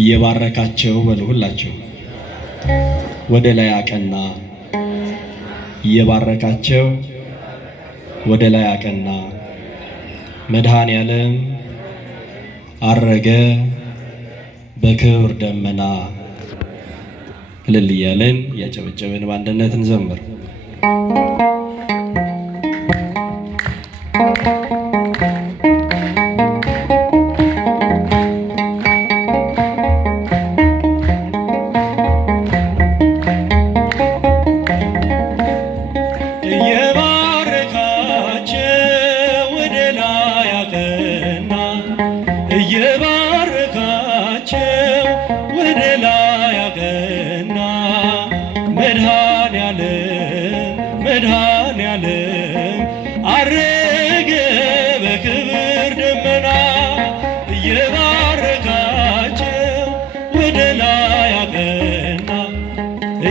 እየባረካቸው በሉ ሁላቸው ወደ ላይ አቀና። እየባረካቸው ወደ ላይ አቀና። መድኃኔ ዓለም አረገ በክብር ደመና። እልል እያለን እያጨበጨብን በአንድነት እንዘምር። እየባረካቸው ወደ ላይ አቀና። መድኃኔ ዓለም አረገ በክብር ደመና። እየባረካቸው ወደ ላይ አቀና።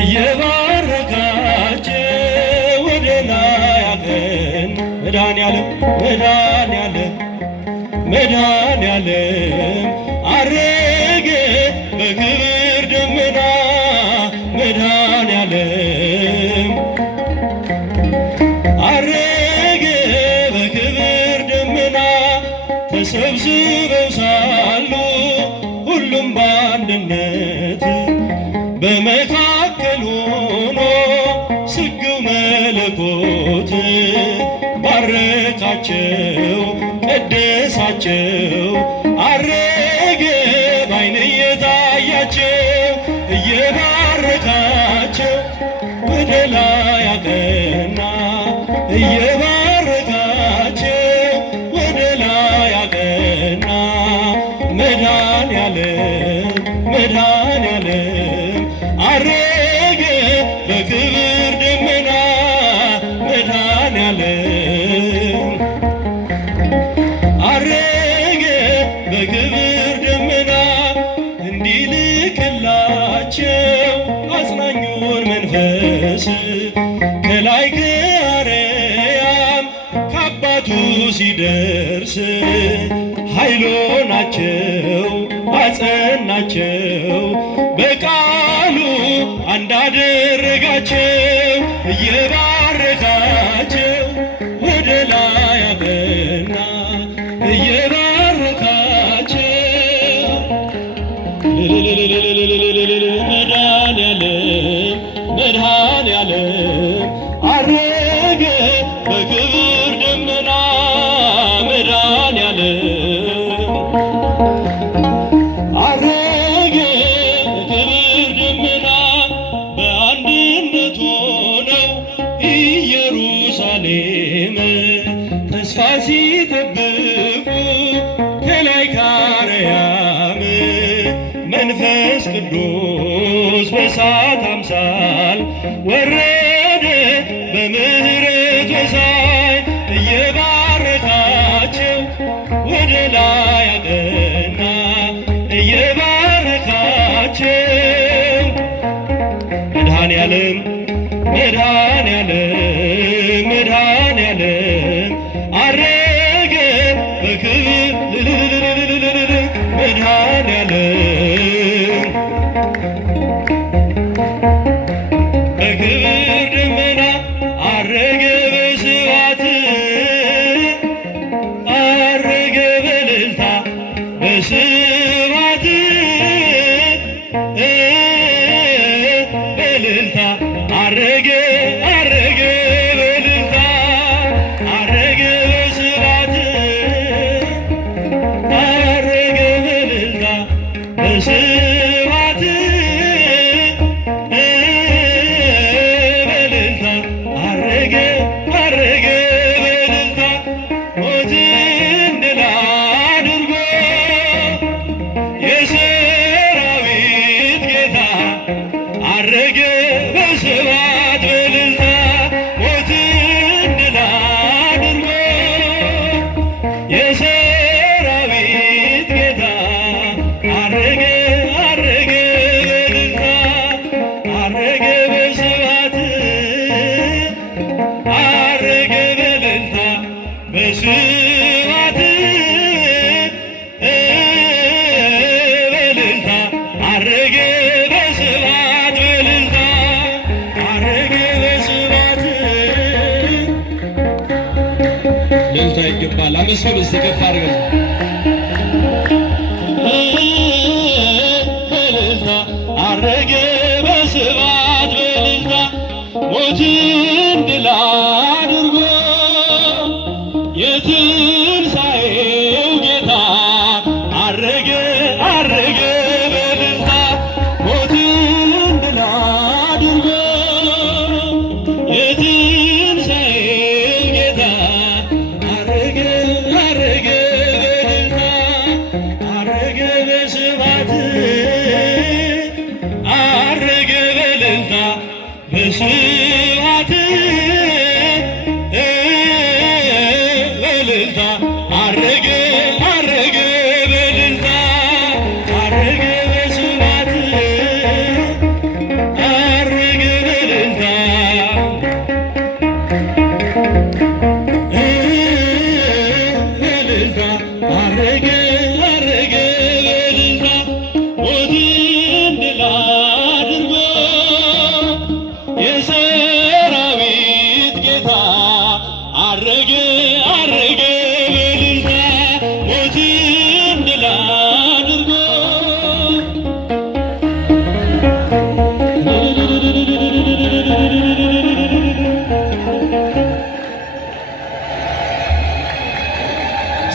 እየባረካቸው ወደ ላይ አቀና። መድኃኔ ዓለም አረገ በክብር ደመና። መድኃኔ ዓለም አረገ በክብር ደመና። ተሰብስበው ሳሉ ሁሉም በአንድነት በመካከል ሆኖ ስግው መለኮት ባረካቸው ቀደሳቸው። አረገ ባይን እየታያቸው እየባረካቸው ወደ ላይ አቀና። እየባረካቸው ወደ ላይ አቀና። መድኃኔ ዓለም አረገ በክብር ደመና። መድኃኔ ዓለም አረገ በክብር ደመና። እንዲልክላቸው አጽናኙን መንፈስ ከላይ ከአርያም ከአባቱ ሲደርስ ኃይሎ ናቸው አጸናቸው በቃሉ አንድ አደረጋቸው። እየባረካቸው ወደ ላይ አቀና። እየባረካቸው መድኃኔ ዓለም አረገ በክብር ደመና። መድኃኔ ዓለም አረገ በክብር ደመና። በአንድነት ሆነው ኢየሩሳሌም ተስፋ ሲጠብቁ ከላይ ከአርያም መንፈስ ቅዱስ በእሳት አምሳል ወረደ በምሕረት ወሳይ። እየባረካቸው ወደ ላይ አቀና። እየባረካቸው መድኃኔ ዓለም አረገ በክብር መድኃኔ ዓለም በክብር ደመና አረገ በስብሐት አረገ በእልልታ በስብሐት በእልልታ አረገ በእልልታ አረገ በስብሐት አረገ በእልልታ በስብሐት በእልልታ አረገ በእልልታ ሞትን ድል አድርጎ የሰራዊት ጌታ አረገ በስብሐት በእልልታ ሞትን ድል አድርጎ የሰራዊት ጌታ አረገ በእልልታ አረገ በስብሐት አረገ በእልልታ በስብሐት በእልልታ አረገ በስብሐት በእልልታ አረገ በስብሐት እልልታ ይገባል። አመስግኑ እስቲ ከፍ አድርገው በእልልታ አረገ በስብሐት በእልልታ ሞትን ድል አድርጎ የትንሣኤው ጌታ አረገ አረገ በእልልታ ሞትን ድል አድርጎ የትንሣኤው ጌታ አረገ አረገ በእልልታ አረገ በስብሐት አረገ በእልልታ በስብሐት በእልልታ አረገ አረገ በእልልታ አረገ በስብሐት አረገ በእልልታ በእልልታ አረገ አረገ በእልልታ ሞትን ድል አድርጎ የሰራዊት ጌታ አረገ አረገ በእልልታ ሞትን ድል አድርጎ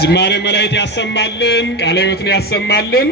ዝማሬ መላእክት ያሰማልን፣ ቃለ ሕይወትን ያሰማልን።